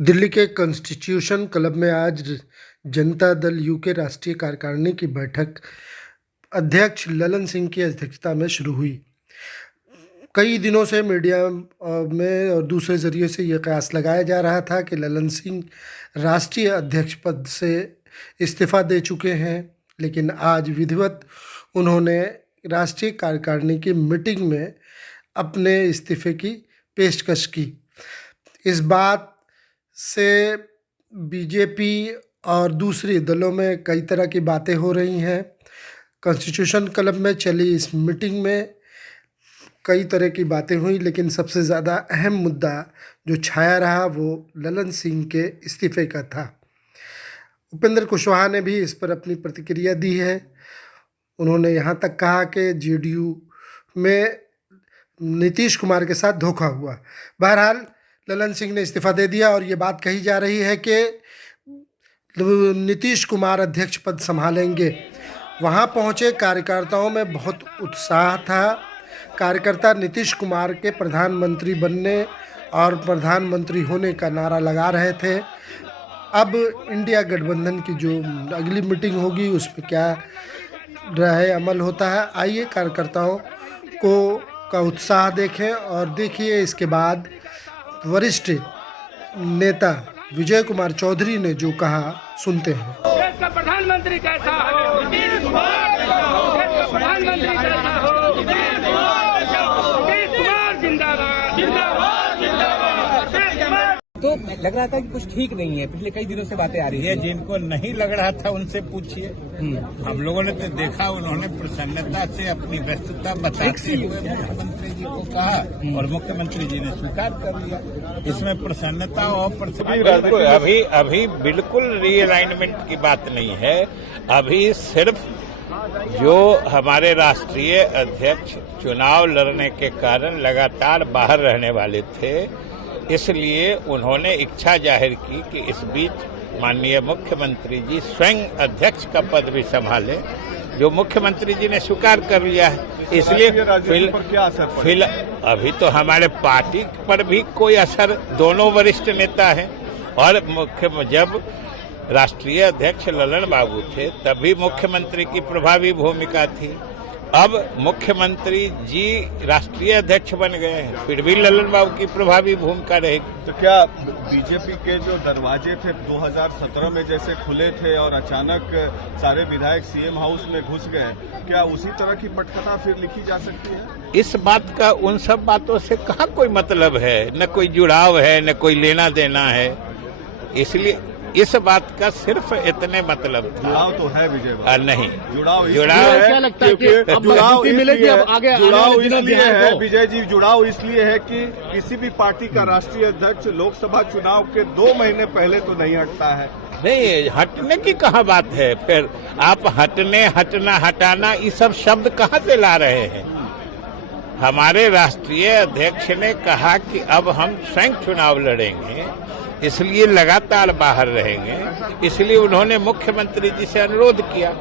दिल्ली के constitution club में आज जनता दल यू के राष्ट्रीय कार्यकारिणी की बैठक अध्यक्ष ललन सिंह की अध्यक्षता में शुरू हुई। कई दिनों से मीडिया में और दूसरे ज़रिए से ये कयास लगाया जा रहा था कि ललन सिंह राष्ट्रीय अध्यक्ष पद से इस्तीफ़ा दे चुके हैं, लेकिन आज विधिवत उन्होंने राष्ट्रीय कार्यकारिणी की मीटिंग में अपने इस्तीफ़े की पेशकश की। इस बात से बीजेपी और दूसरे दलों में कई तरह की बातें हो रही हैं। कॉन्स्टिट्यूशन क्लब में चली इस मीटिंग में कई तरह की बातें हुई, लेकिन सबसे ज़्यादा अहम मुद्दा जो छाया रहा वो ललन सिंह के इस्तीफ़े का था। उपेंद्र कुशवाहा ने भी इस पर अपनी प्रतिक्रिया दी है। उन्होंने यहाँ तक कहा कि जेडीयू में नीतीश कुमार के साथ धोखा हुआ। बहरहाल ललन सिंह ने इस्तीफ़ा दे दिया और ये बात कही जा रही है कि नीतीश कुमार अध्यक्ष पद संभालेंगे। वहाँ पहुँचे कार्यकर्ताओं में बहुत उत्साह था। कार्यकर्ता नीतीश कुमार के प्रधानमंत्री बनने और प्रधानमंत्री होने का नारा लगा रहे थे। अब इंडिया गठबंधन की जो अगली मीटिंग होगी उस पर क्या राय अमल होता है, आइए कार्यकर्ताओं का उत्साह देखें और देखिए इसके बाद वरिष्ठ नेता विजय कुमार चौधरी ने जो कहा सुनते हैं। देश का प्रधानमंत्री कैसा हो, नीतीश कुमार प्रधानमंत्री कैसा हो, नीतीश कुमार जिंदाबाद जिंदाबाद जिंदाबाद। तो लग रहा था कि कुछ ठीक नहीं है, पिछले कई दिनों से बातें आ रही है। जिनको नहीं लग रहा था उनसे पूछिए। हम लोगों ने तो देखा, उन्होंने प्रसन्नता से अपनी व्यस्तता बताते हुए मुख्यमंत्री जी को कहा और मुख्यमंत्री जी ने स्वीकार कर लिया। इसमें प्रसन्नता और अभी बिल्कुल रीअलाइनमेंट की बात नहीं है। अभी सिर्फ जो हमारे राष्ट्रीय अध्यक्ष चुनाव लड़ने के कारण लगातार बाहर रहने वाले थे, इसलिए उन्होंने इच्छा जाहिर की कि इस बीच माननीय मुख्यमंत्री जी स्वयं अध्यक्ष का पद भी संभाले, जो मुख्यमंत्री जी ने स्वीकार कर लिया है। इसलिए अभी तो हमारे पार्टी पर भी कोई असर, दोनों वरिष्ठ नेता हैं और जब राष्ट्रीय अध्यक्ष ललन बाबू थे तभी मुख्यमंत्री की प्रभावी भूमिका थी। अब मुख्यमंत्री जी राष्ट्रीय अध्यक्ष बन गए हैं, फिर भी ललन बाबू की प्रभावी भूमिका रहेगी। तो क्या बीजेपी के जो दरवाजे थे 2017 में जैसे खुले थे और अचानक सारे विधायक सीएम हाउस में घुस गए, क्या उसी तरह की पटकथा फिर लिखी जा सकती है? इस बात का उन सब बातों से कहाँ कोई मतलब है, न कोई जुड़ाव है, न कोई लेना देना है। इसलिए इस बात का सिर्फ इतने मतलब था। जुड़ाव तो है विजय, नहीं जुड़ाव क्या लगता है कि जुड़ाव मिलेगी अब आगे जुड़ाव इसलिए है विजय जी, जुड़ाव इसलिए है कि किसी भी पार्टी का राष्ट्रीय अध्यक्ष लोकसभा चुनाव के 2 महीने पहले तो नहीं हटता है। नहीं, हटने की कहाँ बात है। फिर आप हटने, हटना, हटाना ये सब शब्द कहाँ से ला रहे हैं? हमारे राष्ट्रीय अध्यक्ष ने कहा कि अब हम स्वयं चुनाव लड़ेंगे, इसलिए लगातार बाहर रहेंगे। इसलिए उन्होंने मुख्यमंत्री जी से अनुरोध किया,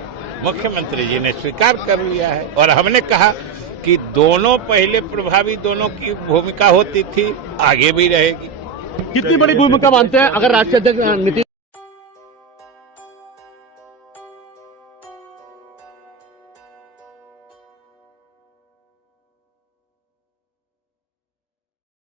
मुख्यमंत्री जी ने स्वीकार कर लिया है और हमने कहा कि दोनों पहले प्रभावी दोनों की भूमिका होती थी, आगे भी रहेगी। कितनी बड़ी भूमिका मानते हैं अगर राष्ट्रीय अध्यक्ष नीतीश